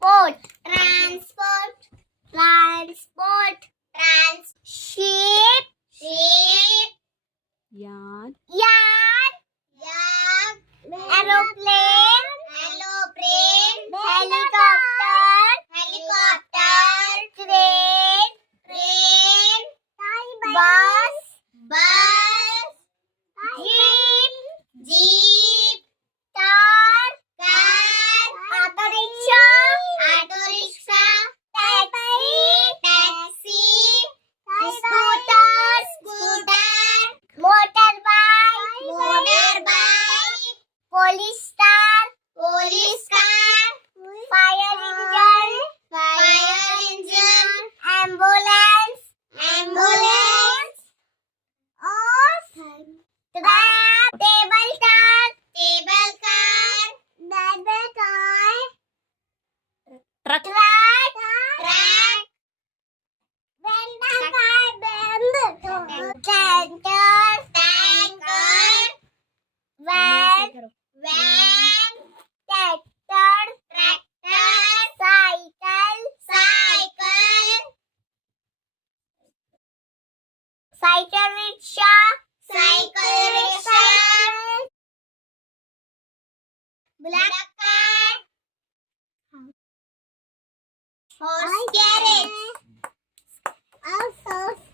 transport, transport, trans, sheep, sheep, yard, yard, yard, aeroplane, aeroplane, helicopter, helicopter, train, train, bus, bus, jeep, jeep, car, car, auto rickshaw, auto rickshaw, taxi, taxi, scooter, scooter, motorbike, motorbike, police car, police car, fire engine, fire engine, ambulance, ambulance, table car, table car, double car, truck, track, track, tanker, tanker, van, van, tractor, tractor, cycle, cycle, cycle rickshaw, cycle rickshaw, black car, horse carriage. Also